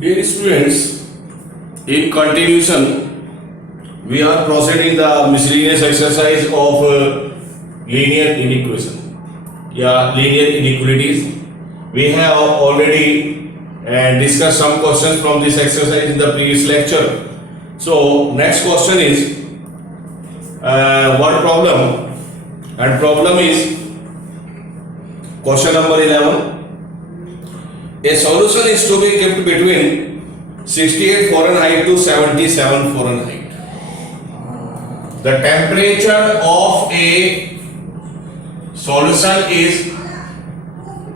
Dear students, in continuation, we are proceeding the miscellaneous exercise of linear inequation. Linear inequalities. We have already discussed some questions from this exercise in the previous lecture. So, next question is what problem? And problem is question number 11. A solution is to be kept between 68 Fahrenheit to 77 Fahrenheit. The temperature of a solution is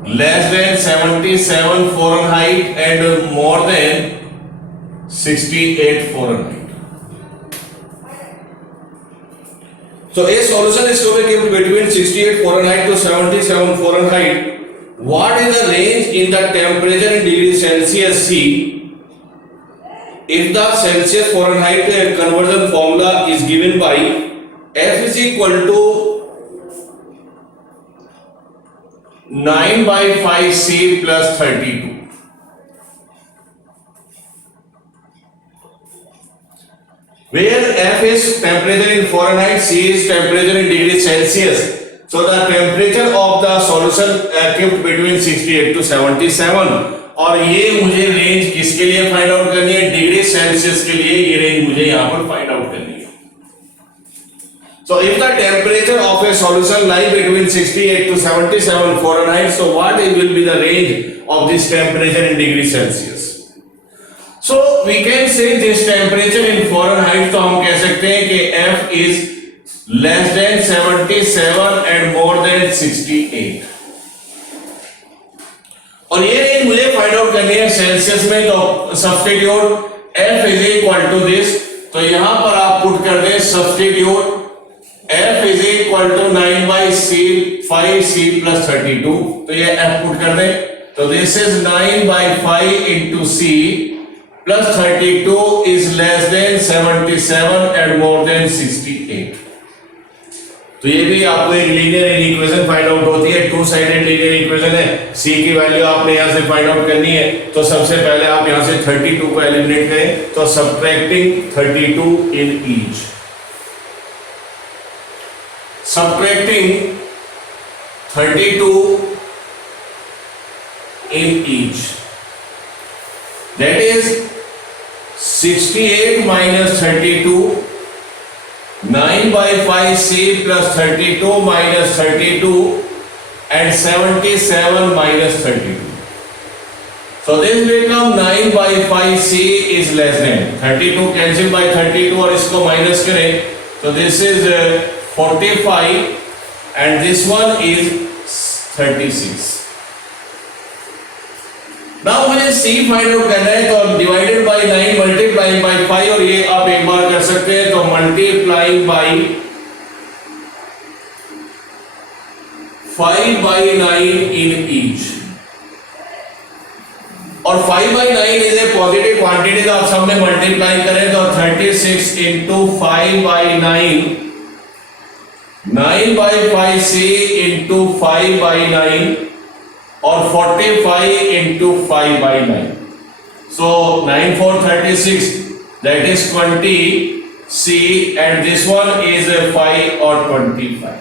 less than 77 Fahrenheit and more than 68 Fahrenheit. So a solution is to be kept between 68 Fahrenheit to 77 Fahrenheit. What is the range in the temperature in degrees Celsius C if the Celsius Fahrenheit conversion formula is given by F is equal to 9 by 5 C plus 32. Where F is temperature in Fahrenheit, C is temperature in degrees Celsius. So the temperature of the solution kept between 68 to 77 और ये मुझे रेंज किसके लिए find out करनी है, degree Celsius के लिए ये रेंज मुझे यहाँ पर फाइंड आउट करनी है. So if the temperature of a solution lie between 68 to 77 Fahrenheit, so what will be the range of this temperature in degree Celsius? So we can say this temperature in Fahrenheit, तो हम कह सकते हैं कि F is less than 77 and more than 68. और ये रेंज मुझे find out करनी है सेल्सियस में, तो substitute F is equal to this, तो यहां पर आप पुट कर दें substitute F is equal to 9 by C 5C plus 32, तो ये F पुट कर दें, तो this is 9 by 5 into C प्लस 32 is less than 77 and more than 68. तो ये भी आपको एक लीनियर इक्वेशन फाइंड आउट होती है, टू साइडेड लीनियर इक्वेशन है. C की वैल्यू आपने यहां से फाइंड आउट करनी है, तो सबसे पहले आप यहां से 32 को एलिमिनेट करें, तो सब्ट्रैक्टिंग 32 in each, subtracting 32 in each, that is 68 minus 32, 9 by 5C plus 32 minus 32 and 77 minus 32. So this become 9 by 5C is less than 32, cancel by 32 और इसको माइनस करें, तो this is 45 and this one is 36. नाउ मुझे C फाइंड आउट करना है, तो डिवाइडेड बाय 9 मल्टीप्लाइंग बाय 5, और ये आप एक बार कर सकते हैं, तो मल्टीप्लाइंग बाय 5 by 9 इन ईच, और 5 by 9 इज ए पॉजिटिव क्वांटिटी, तो आप सब में मल्टीप्लाई करें तो 36 इंटू 5 by 9, 9 by 5C इंटू 5 by 9 और 45 into 5 by 9. So 9 4 36, that is 20 C, and this one is 5 or 25.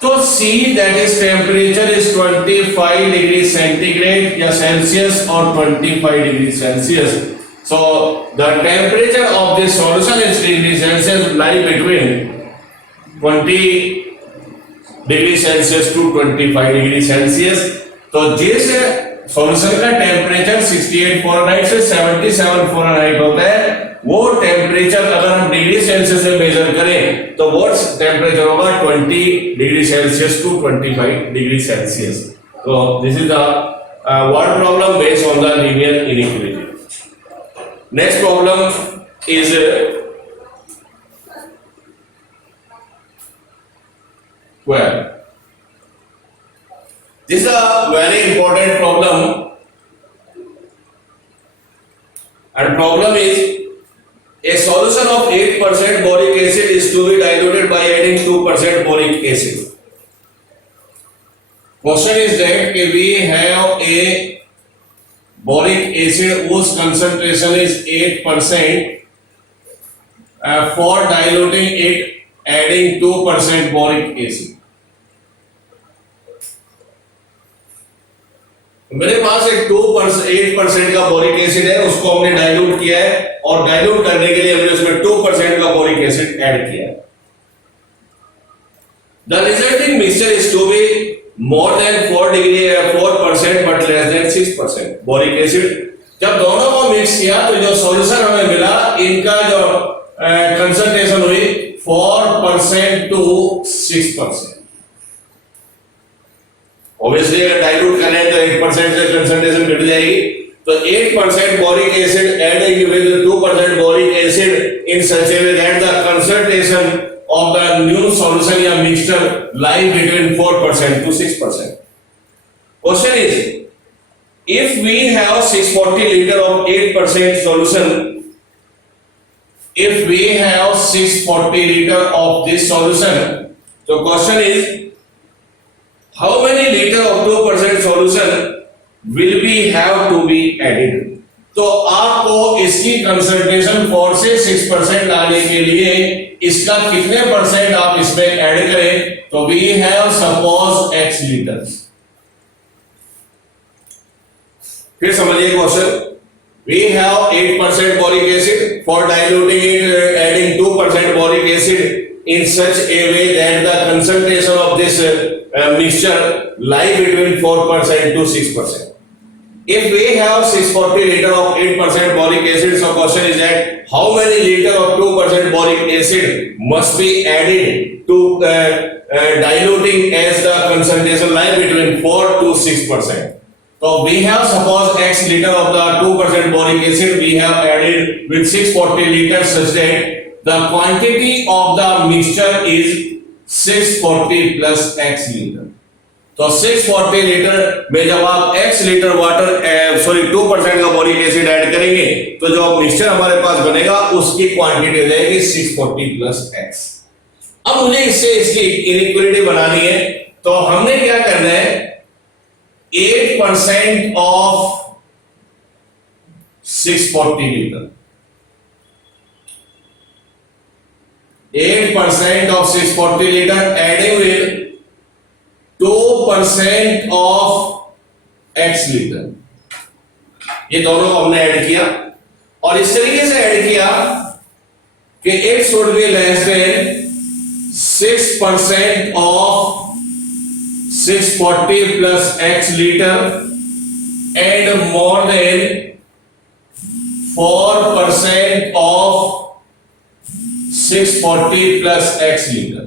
So C, that is temperature is 25 degrees centigrade या Celsius or 25 degrees Celsius. So the temperature of this solution is degree Celsius lie between 20 degree Celsius to 25 degree Celsius. तो जिस सॉल्यूशन का टेम्परेचर 68 फ़ारेनहाइट से 77 फ़ारेनहाइट होता है, वो टेम्परेचर अगर हम डिग्री सेल्सियस में मेजर करें तो वो टेम्परेचर होगा 20 degree Celsius to 25 degree Celsius. तो this is the word problem based on the linear inequality. Next problem is well, this is a very important problem, and problem is a solution of 8% boric acid is to be diluted by adding 2% boric acid. Question is that we have a boric acid whose concentration is 8%. For diluting it, adding 2% boric acid. मेरे पास एक 8% का boric acid है, उसको हमने डाइल्यूट किया है और डाइल्यूट करने के लिए हमने उसमें 2% का बोरिक एसिड ऐड किया है. The resulting mixture is to be more than 4% but less than 6% boric acid. जब दोनों को मिक्स किया तो जो सॉल्यूशन हमें मिला, इनका जो कंसंट्रेशन हुई 4% to 6%. ऑब्वियसली अगर डाइल्यूट करें तो 8% से कंसंट्रेशन घट जाएगी. तो 8% boric acid adding with 2% boric acid in such a way that the concentration of the new solution या mixture lie between 4% to 6%. Question is, if we have 640 liter of 8% solution, if we have 640 liter of this solution, so question is, how many liter of 2% solution will we have to be added? तो आपको इसकी कंसंट्रेशन 4 से 6% लाने के लिए इसका कितने परसेंट आप इसमें ऐड करें? तो we have suppose x liters. फिर समझिए question. We have 8% boric acid. For diluting it, adding 2% boric acid in such a way that the concentration of this mixture lie between 4% to 6%. If we have 640 liter of 8% boric acid, so question is that how many liter of 2% boric acid must be added to diluting as the concentration lie between 4 to 6%. So we have suppose x liter of the 2% boric acid we have added with 640 liters such that the quantity of the mixture is 640 plus x liter. तो 640 लीटर में जब आप x litre water 2% का boric acid add करेंगे तो जो मिक्सचर हमारे पास बनेगा उसकी क्वांटिटी हो जाएगी 640 प्लस x. अब मुझे इससे इसकी इनइक्वालिटी बनानी है, तो हमने क्या करना है, 8% ऑफ 640 लीटर, 8% of 640 liter adding with 2% of x liter. ये दोनों हमने ऐड किया और इस तरीके से ऐड किया कि x would be less than 6% of 640 plus x liter and more than 4% of 640 plus x liter.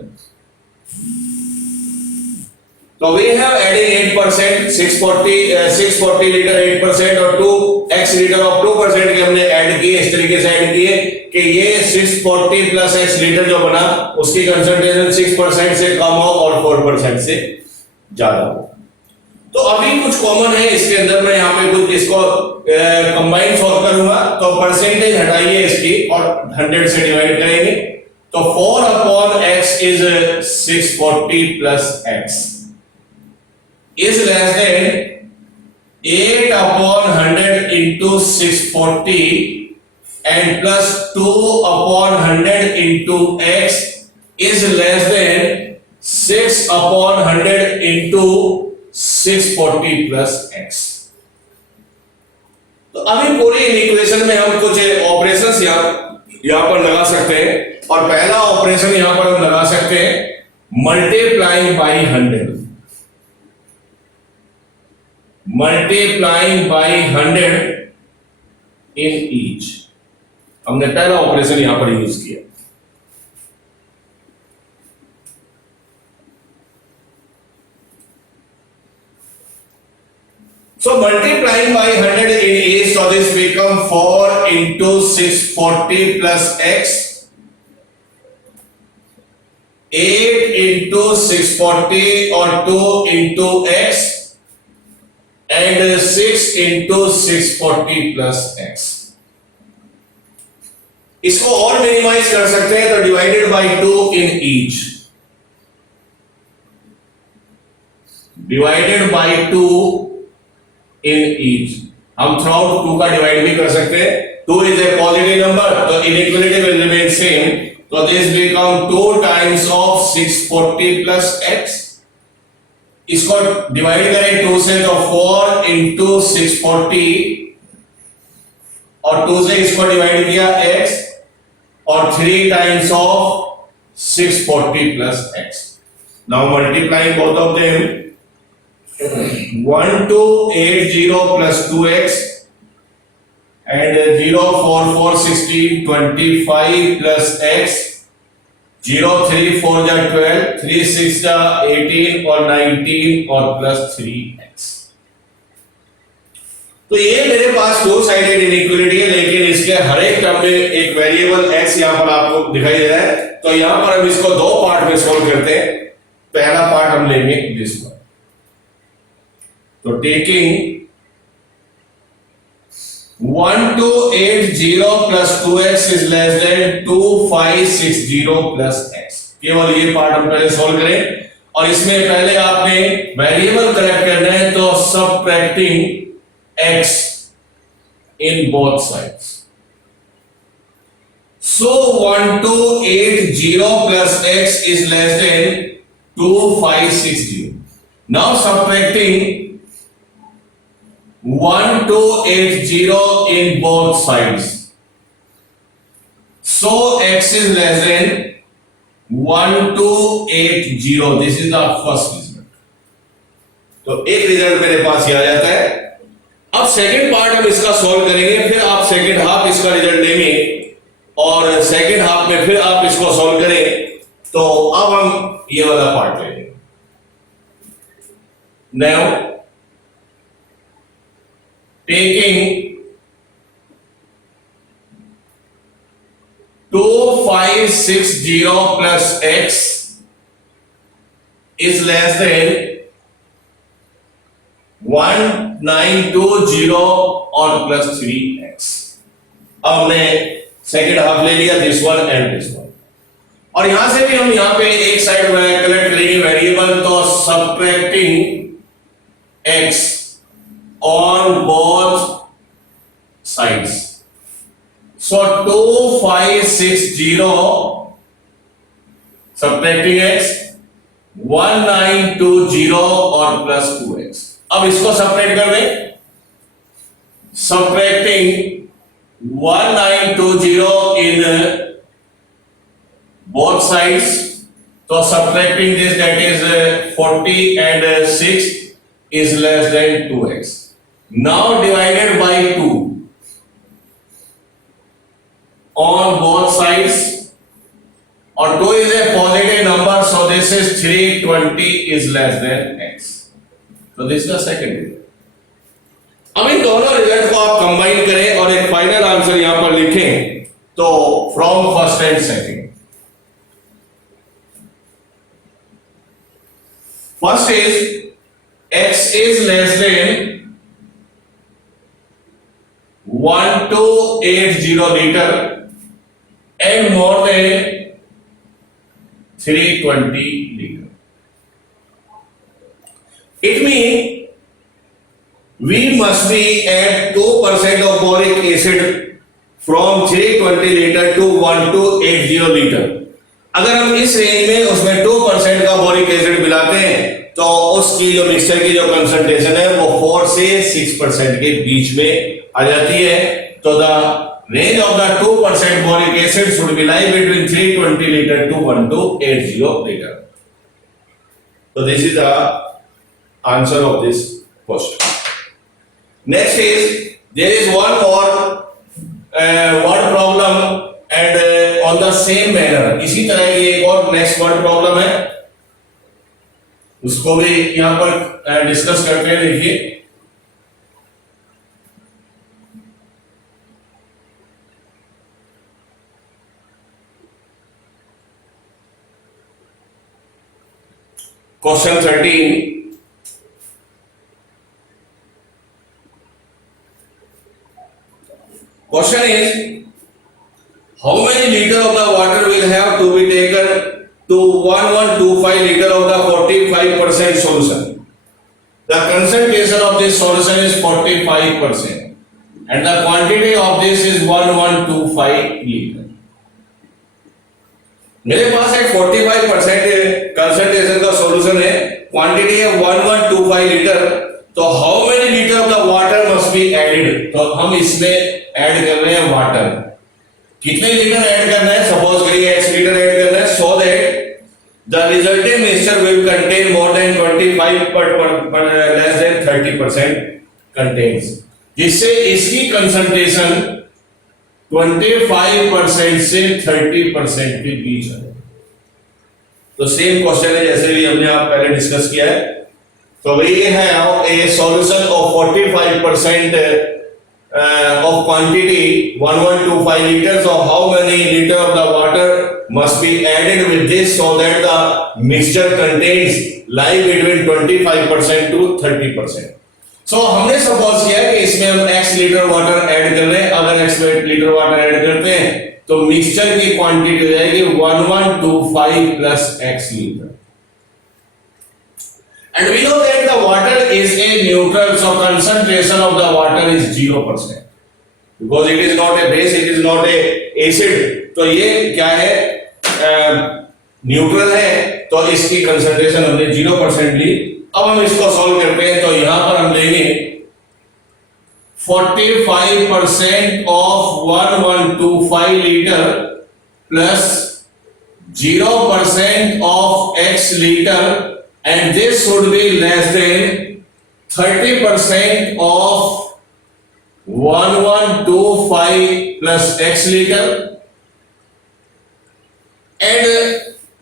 So we have adding 8%, 640 liter 8% और 2x liter of 2% के हमने ऐड किए, इस तरीके से ऐड किए कि ये 640 प्लस x लीटर जो बना उसकी कंसंट्रेशन 6% से कम हो और 4% से ज्यादा हो. तो अभी कुछ कॉमन है इसके अंदर, मैं यहाँ पे कुछ इसको कंबाइन सॉल्व करूंगा. तो परसेंटेज हटाइए इसकी और 100 से डिवाइड करेंगे. तो 4 upon x is 640 plus x is less than 8 upon 100 into 640 and plus 2 upon 100 into x is less than 6 upon 100 into 640 plus x. तो अभी पूरी इक्वेशन में हम कुछ ऑपरेशंस यहां पर लगा सकते हैं और पहला ऑपरेशन यहां पर हम लगा सकते हैं multiplying by 100. Multiplying by 100 in each, हमने पहला ऑपरेशन यहां पर यूज किया. So multiplying by 100 in each, so this become 4 into 640 plus x, 8 into 640 or 2 into x and 6 into 640 plus x. इसको और मिनिमाइज कर सकते हैं तो divided by 2 in each. Divided by 2 in each. हम थ्रू आउट 2 का डिवाइड भी कर सकते हैं। 2 is a positive number, तो inequality will remain same. So this become 2 times of 640 plus x. इसको डिवाइड करें 2 से तो 4 into 640 और 2 से इसको डिवाइड किया x और 3 times of 640 plus x. Now multiplying both of them, 1280 plus 2x and 0 4 4 16 25 plus x, 0 3 4 जा 12, 3 6 जा 18 और 19 और प्लस 3x। तो ये मेरे पास टू साइडेड इनइक्वालिटी है, लेकिन इसके हर एक टर्म में एक वेरिएबल x यहां पर आपको दिखाई दे रहा है। तो यहां पर हम इसको दो पार्ट में सॉल्व करते हैं। पहला पार्ट हम लेंगे दिस वन। तो टेकिंग 1280 plus 2x is less than 2560 plus x। केवल ये पार्ट हम पहले सॉल्व करें और इसमें पहले आपने वेरिएबल करेक्ट करना है, तो subtracting x in both sides। So 1280 plus x is less than 2560। Now subtracting 1280 in both sides, so x is less than 1280। this is the first result। तो एक रिजल्ट मेरे पास ये आ जाता है। अब सेकंड पार्ट हम इसका सॉल्व करेंगे, फिर आप सेकंड हाफ इसका रिजल्ट लेंगे और सेकंड हाफ में फिर आप इसको सॉल्व करें। तो अब हम ये वाला पार्ट लेंगे। Now taking 2560 plus x is less than 1920 और प्लस 3x। अब हमने सेकेंड हाफ ले लिया, this one and this one, और यहां से भी हम यहां पे एक साइड में कलेक्ट करेंगे वेरिएबल, तो subtracting x on both sides, so 2560 subtracting x, 1920 और प्लस 2x। अब इसको सपरेट कर दें, subtracting 1920 in both sides, so subtracting this, that is 40 and 6 is less than 2x। Now divided by 2 on both sides, or 2 is a positive number, so this is 320 is less than x। So this is the second result। अब इन दोनों रिजल्ट को आप कंबाइन करें और एक final answer यहां पर लिखें, तो from first and second. First is x is less than 1280 liter and more than 320 liter। It means we must be at 2% of boric acid from 320 liter to 1280 liter। अगर हम इस रेंज में उसमें 2% का बोरिक एसिड मिलाते हैं, तो उसकी जो मिक्सचर की जो कंसंट्रेशन है वो 4 से 6% के बीच में आ जाती है। तो the range of the 2% boric acid should be lie between 320 litre to 1280 litre. तो this is the answer of this question. Next is there is one more word problem and on the same manner, इसी तरह की एक और next word problem है, उसको भी यहां पर डिस्कस करते हैं। देखिए क्वेश्चन 13, question is how many liter of the water will have to be taken to 1125 liter of the 45% solution। the concentration of this solution is 45% and the quantity of this is 1125 liter. मेरे पास एक 45% कंसंट्रेशन का सॉल्यूशन है, क्वांटिटी है 1125 लीटर, तो how many litre of the water must be added? तो हम इसमें ऐड कर रहे हैं वाटर. कितने लीटर ऐड करना है? सपोज करिए x लीटर ऐड करना है, so that the resulting mixture will contain more than 25 but less than 30% contains, जिससे इसकी कंसंट्रेशन 25% से 30% के बीच है. तो सेम क्वेश्चन है जैसे भी हमने आप पहले डिस्कस किया है. तो वही है a solution of 45% of quantity 1125 liters, of how many liter of the water must be added with this so that the mixture contains lie between 25% to 30%. So हमने सपोज किया कि इसमें हम x लीटर वाटर ऐड कर रहे हैं. अगर x लीटर वाटर ऐड करते हैं तो मिक्सचर की क्वांटिटी हो जाएगी 1125 plus x liter. And we know that the water is a neutral, so concentration of the water is 0% because it is not a base, it is not a acid. तो ये क्या है? न्यूट्रल है, तो इसकी कंसंट्रेशन हमने 0% ली. अब हम इसको सॉल्व करते हैं, तो यहां पर हम लेंगे 45% of 1125 liter plus 0% of x liter, and this should be less than 30% of 1125 plus x liter and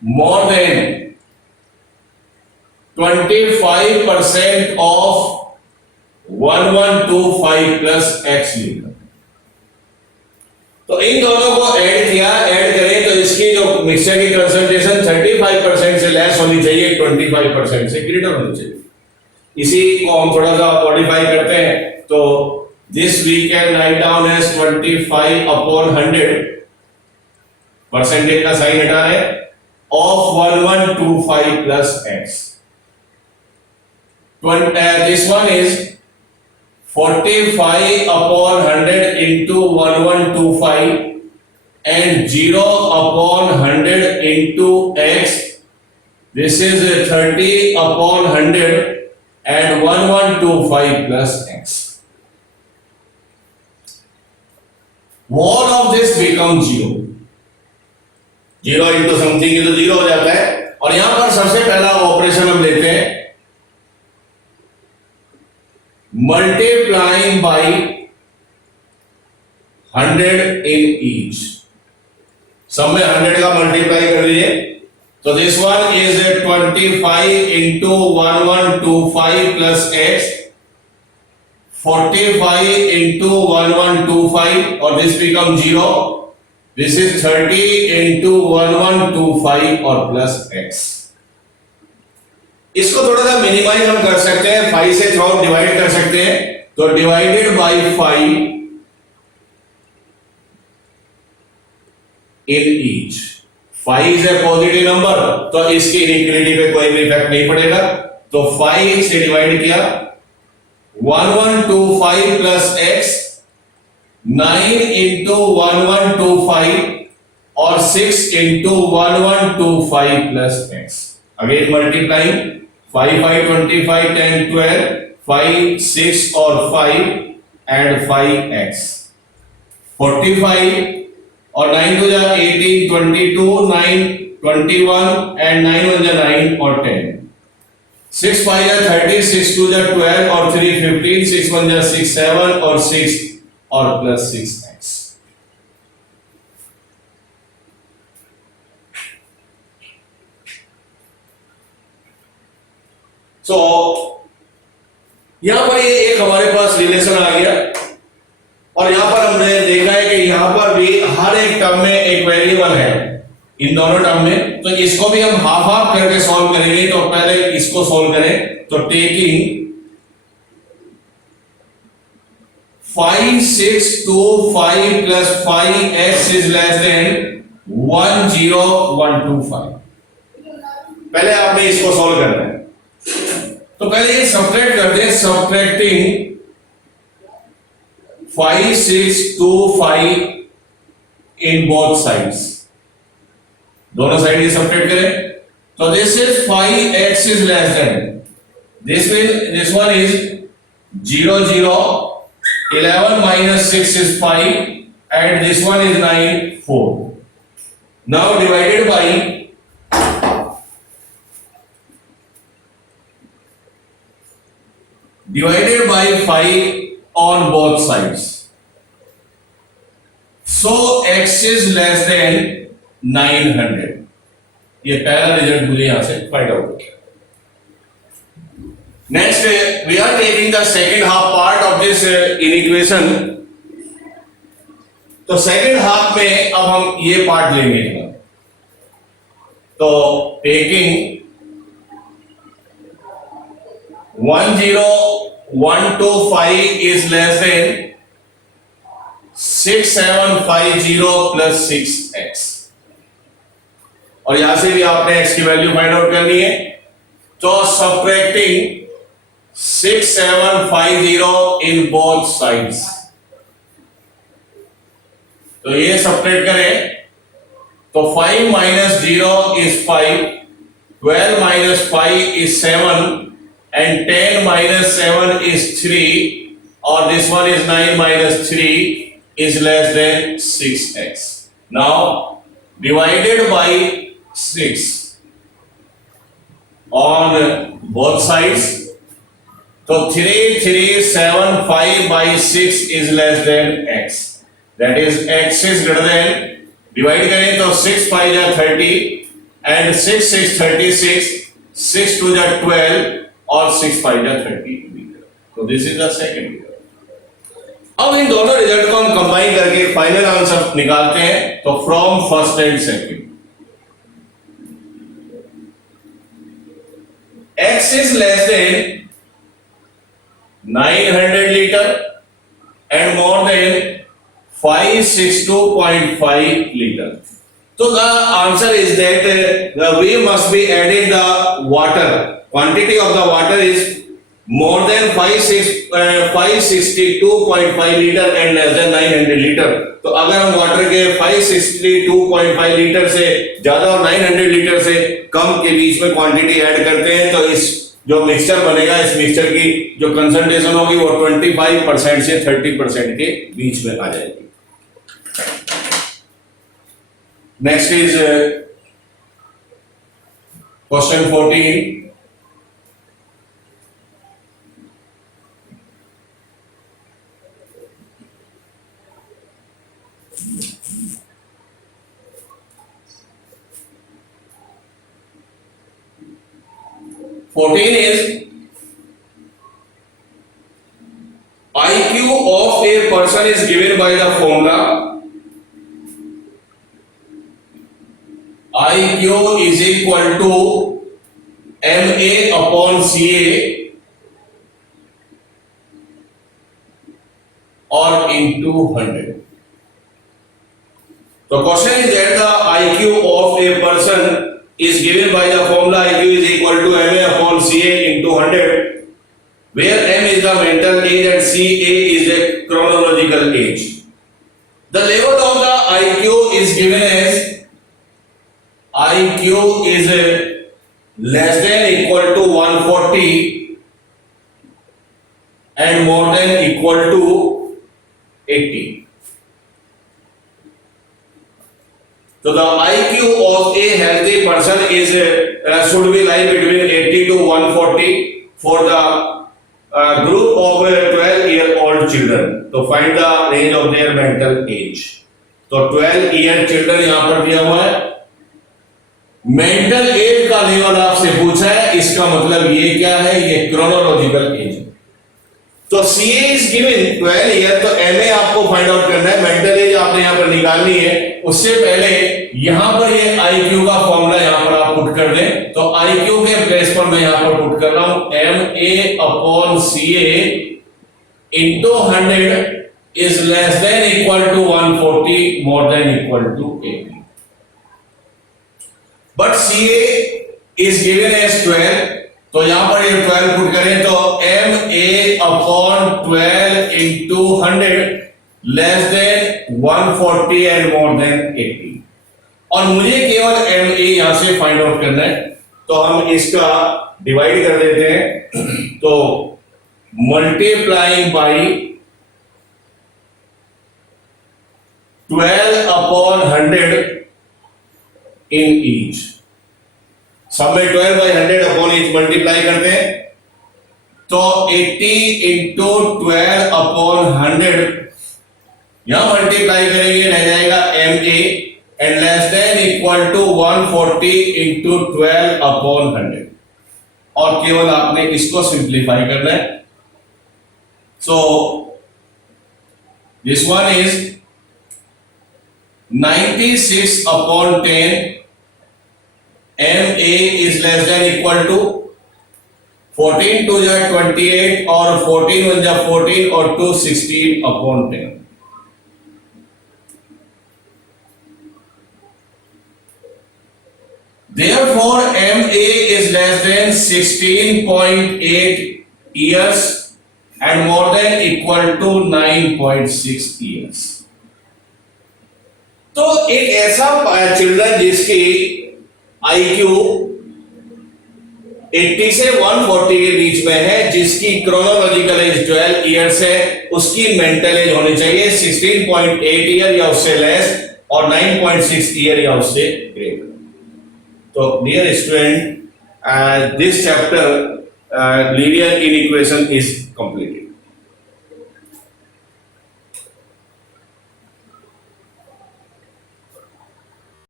more than 25% of 1125 plus x liter. तो इन दोनों को ऐड किया, ऐड करें तो इसकी जो मिक्सचर की कंसंट्रेशन 35% से लेस होनी चाहिए, 25% से ग्रेटर होनी चाहिए. इसी को हम थोड़ा सा मॉडिफाई करते हैं. तो this we can write down as 25 upon 100, percentage का साइन हटा है, of 1125 plus x. This one is 45 upon 100 into 1125 and 0 upon 100 into x. This is 30 upon 100 and 1125 plus x. All of this becomes 0. 0 into something तो 0 हो जाता है. और यहां पर सबसे पहला ऑपरेशन हम लेते हैं, multiplying by 100 in each. सब में 100 का मल्टीप्लाई कर लीजिए. तो दिस वन इज 25 into 1125 plus x, 45 into 1125 और this becomes 0. This is 30 into 1125 और plus x. इसको थोड़ा सा मिनिमाइज हम कर सकते हैं, 5 से थोड़ा डिवाइड कर सकते हैं. तो divided by 5 in each. 5 is a positive number, तो इसकी इनइक्वालिटी पे कोई भी इफेक्ट नहीं पड़ेगा. तो 5 से डिवाइड किया, 1125 प्लस x, 9 into 1125 और 6 into 1125 plus x. Again multiplying 5, 5, 25, 10, 12, 5, 6 और 5 and 5x. 45 और 9 to 18, 22, 9, 21 and 9 1 9 और 10. 6 5 30, 6 2 12 और 3 15, 6 1 6 7 और 6 और plus 6x. So यहां पर ये एक हमारे पास रिलेशन आ गया और यहां पर हमने देखा है कि यहां पर भी हर एक टर्म में एक वेरिएबल है इन दोनों टर्म में. तो इसको भी हम हाफ हाफ करके सॉल्व करेंगे. तो पहले इसको सॉल्व करें. तो टेकिंग 5 6 2 5 plus 5x is less than 10125. पहले आपने इसको सॉल्व करना है. तो पहले ये सब्ट्रैक्ट करते हैं, सब्ट्रैक्टिंग 5 6 2 5 इन बोथ साइड्स, दोनों साइड ये सब्ट्रैक्ट करें तो this is 5x is less then this one is 0 0, 11 minus 6 is 5 and this one is 9 4. Now divided by 5 on both sides. So x is less than 900. ये पहला रिजल्ट मुझे यहां से फाइंड आउट हो गया. Next, we are taking the second half part of this inequation. तो second half में अब हम ये पार्ट लेंगे. तो taking 1 0 1 2 5 is less than 6 7 5 0 plus 6x. और यहां से भी आपने x की वैल्यू फाइंड आउट करनी है. तो subtracting 6 7 5 0 in both sides. तो ये सब्ट्रैक्ट करें तो 5 minus 0 is 5, 12 minus 5 is 7 and 10 minus 7 is 3 or this one is 9 minus 3 is less than 6x. Now divided by 6 on both sides. So 3 3 7 5 by 6 is less than x. That is x is greater than, divide करें तो 6 5 जा 30 and 6 6 36, 6 2 जा 12 और 6 5 जा 30. So this is the second figure. अब इन दोनों रिजल्ट को हम कंबाइन करके फाइनल आंसर निकालते हैं. तो from first and second, x is less than 900 liter and more than 562.5 liter. So the answer is that we must be adding the water. Quantity of the water is more than 562.5 liter and less than 900 liter. तो अगर हम वाटर के 562.5 लीटर से ज्यादा और 900 लीटर से कम के बीच में क्वांटिटी ऐड करते हैं तो इस जो मिक्सचर बनेगा, इस मिक्सचर की जो कंसंट्रेशन होगी वो 25% से 30% के बीच में आ जाएगी. Next is question 14. is IQ of a person is given by the formula IQ is equal to MA upon CA or into 100. The question is that the IQ of a person is given by the formula IQ is equal to MA upon CA into 100, where M is the mental age and CA is the chronological age. The level of the IQ is given as IQ is less than equal to 140 and more than equal to 80. So the IQ of a healthy person is should be lie between 80 to 140 for the group of 12-year-old children. So find the range of their mental age. तो 12-year children यहाँ पर दिया हुआ है. Mental as का लेवल आपसे पूछा है, इसका मतलब ये क्या है, ये क्रोनोलॉजिकल एज. तो CA is given 12 ईयर, तो MA आपको फाइंड आउट करना है, मेंटल एज आपने यहाँ पर निकालनी है. उससे पहले यहां पर ये IQ का फॉर्मूला यहां पर आप पुट कर दें. तो IQ के प्लेस पर मैं यहां पर पुट कर रहा हूं MA upon CA into 100 is less than equal to 140 more than equal to 80. But CA is given as 12, तो यहां पर ये 12 पुट करें तो ma/12 into 100 less than 140 and more than 80, और मुझे केवल ma यहां से फाइंड आउट करना है। तो हम इसका डिवाइड कर देते हैं, तो मल्टीप्लाइंग बाई 12/100 इन ईच, सब में 12/100 अपॉन ईच मल्टीप्लाई करते हैं, तो 80 into 12/100 यहां मल्टीप्लाई करेंगे, रह जाएगा ma and less than equal to 140 into 12/100, और केवल आपने इसको सिंप्लीफाई करना है। So this one is 96/10, ma is less than equal to 14 2 जा 28 और 14 1 जा 14 और 2 16/10। Therefore, ma is less than 16.8 years and more than equal to 9.6 years. तो एक ऐसा चिल्ड्रन जिसकी IQ 80 से 140 के बीच में है, जिसकी क्रोनोलॉजिकल एज 12 इयर्स है, उसकी मेंटल एज होनी चाहिए 16.8 ईयर या उससे लेस और 9.6 ईयर या उससे ग्रेटर। तो dear student, this chapter linear inequation is completed.